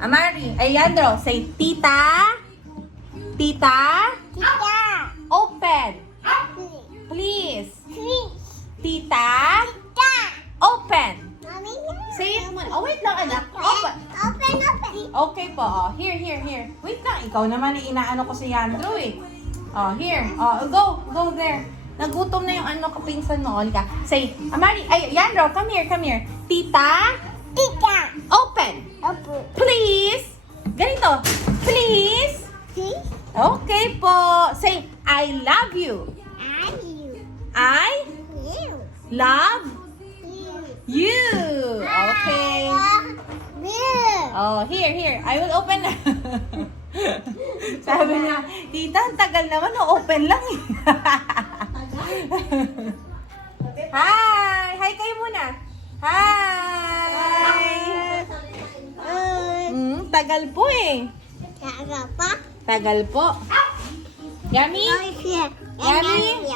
Amari, Ayandro, say tita. Tita. Tita. Open. Please. Please. Tita. Tita. Open. Mommy. Say it muna. Oh, wait lang anak. Open. Open, open. Okay po. Oh. Here. Wait lang. Ikaw naman inaano ko si Yandro eh. Oh, here. Oh, go there. Nagutom na yung kapinsan mo. Olga. Say, Amari, Yandro, come here. Tita. Tita. Open. Open. Please. Ganito. Please. Please. Okay po. Say, I love you. I you. I You. love You. you. Okay. You. Oh, here. I will open. Sabi niya, tita, ang tagal naman. Open lang eh. Hi! Hi kayo muna. Hi! Tagal po eh. Taga pa. Tagal po. Yummy? Here. Yummy?